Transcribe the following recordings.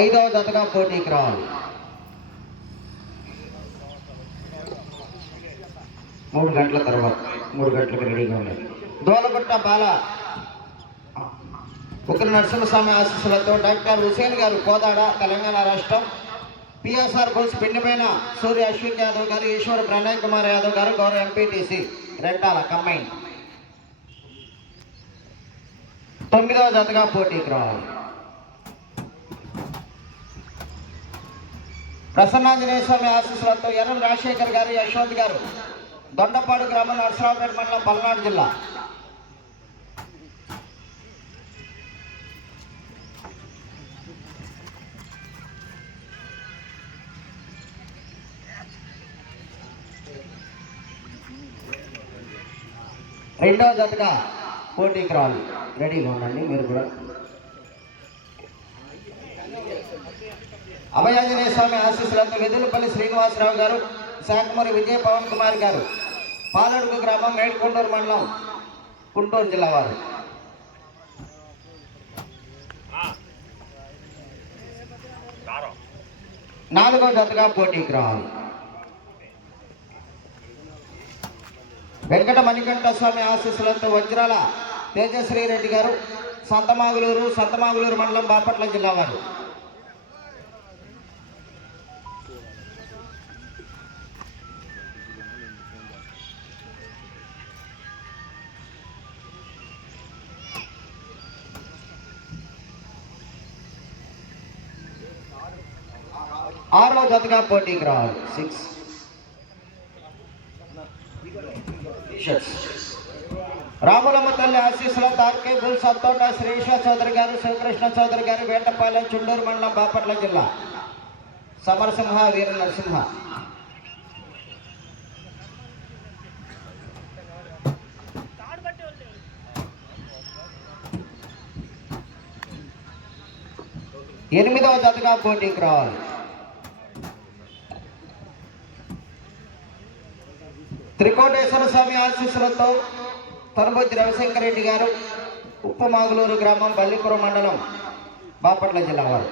ఐదవ జతగా పోటీకి రావాలి. 3 గంటల తర్వాత 3 గంటలకు రెడీగా ఉన్నది. దోలగుట్ట బాల ఉగ్ర నరసింహస్వామి ఆశీస్సులతో డాక్టర్ హుసేన్ గారు కోదాడ తెలంగాణ రాష్ట్రం. పిఎస్ఆర్ బుల్స్ పిండిపైన సూర్య అశ్విన్ యాదవ్ గారు, ఈశ్వర్ ప్రణయ్ కుమార్ యాదవ్ గారు, గౌరవ ఎంపీటీసీ రెంటాల కంబైన్ 9వ జతగా పోటీకి రావాలి. ప్రసన్నాంజనేయ స్వామి ఆశీస్సులతో ఎర్రం రాజశేఖర్ గారు, యశ్వంత్ గారు, దొండపాడు గ్రామం, నరసరావుపేట మండలం, పల్నాడు జిల్లా. రెండవ జతగా పోటీకి రావాలి. రెడీగా ఉండండి మీరు కూడా. అభయాంజనేయ స్వామి ఆశీస్సులతో వెదులపల్లి శ్రీనివాసరావు గారు, శాఖమూరి విజయ పవన్ కుమార్ గారు, పాలడుగు గ్రామం, మేడికొండూరు మండలం, గుంటూరు జిల్లా వారు. నాలుగో జతగా పోటీకి రావాలి. వెంకట మణికంఠ స్వామి ఆశీస్సులతో వజ్రాల తేజశ్రీ రెడ్డి గారు, సంతమాగులూరు మండలం, బాపట్ల జిల్లా వారు. ఆరో జతగా పోటీకి రావాలి. 6 రాములమ్మ తల్లి ఆశీస్సులతో ఆర్కే బుల్ సత్తోట శ్రీష చౌదరి గారు, శివకృష్ణ చౌదరి గారు, వేటపాలెం, చుండూరు మండలం, బాపట్ల జిల్లా. సమరసింహ వీర నరసింహ. ఎనిమిదవ జతగా పోటీకి రావాలి. త్రికోటేశ్వర స్వామి ఆశీస్సులతో తనుబొజ్జి రవిశంకర్ రెడ్డి గారు, ఉప్పమాగులూరు గ్రామం, బల్లిపురం మండలం, బాపట్ల జిల్లా వారు.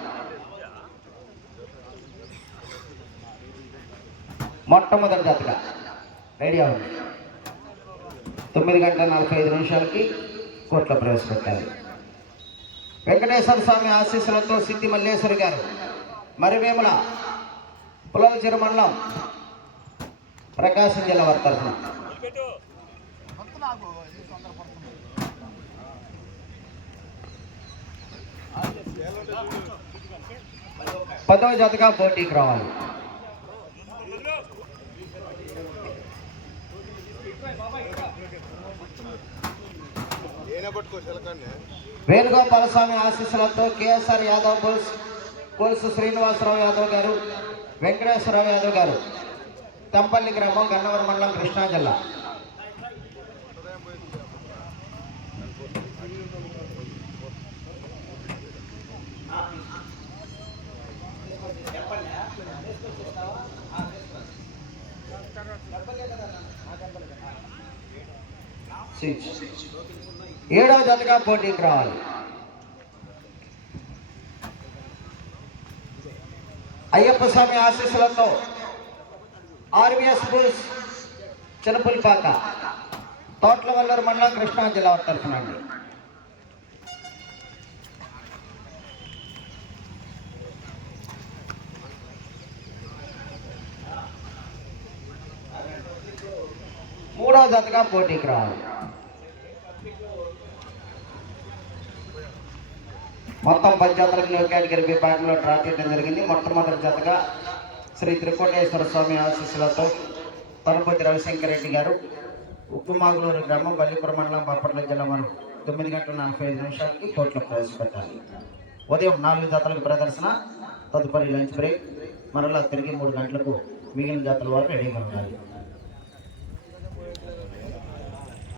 మొట్టమొదటి జతగా రెడీ అవ్వండి. 9:45 కోర్టులో ప్రవేశపెట్టారు. వెంకటేశ్వర స్వామి ఆశీస్సులతో సిద్ధి మల్లేశ్వరి గారు, మరివేముల, పులవచెరు మండలం, ప్రకాశం జిల్లా వారి తరఫున. 10వ జతగా పోటీకి రావాలి. వేణుగోపాల స్వామి ఆశీస్సులతో కేఎస్ఆర్ యాదవ్ పులుసు శ్రీనివాసరావు యాదవ్ గారు, వెంకటేశ్వరరావు యాదవ్ గారు, తంపల్లి గ్రామం, గన్నవరం మండలం, కృష్ణా జిల్లా. ఏడవ జతగా పోటీకి రావాలి. అయ్యప్ప స్వామి ఆశీస్సులతో ఆర్వీఎస్ బుల్స్ చిన్నపులిపాక, తోట్లవల్లూరు మండలం, కృష్ణా జిల్లా తరఫునండి. మూడవ జతగా పోటీకి రావాలి. మొత్తం 10 జతలకు న్యూ కేటగిరీ విభాగంలో డ్రా చేయడం జరిగింది. మొట్టమొదటి జతగా శ్రీ త్రికోటేశ్వర స్వామి ఆశీస్సులతో తనుబొజ్జి రవిశంకర్ రెడ్డి గారు, ఉప్పుమాగులూరు గ్రామం, బల్లిపురం మండలం, బాపట్ల జిల్లా వారు 9:45 కోర్టులో ప్రవేశపెట్టాలి. ఉదయం 4 జతలకు ప్రదర్శన, తదుపరి లంచ్ బ్రేక్, మరలా తిరిగి 3 గంటలకు మిగిలిన జతల వారు రెడీగా ఉండాలి.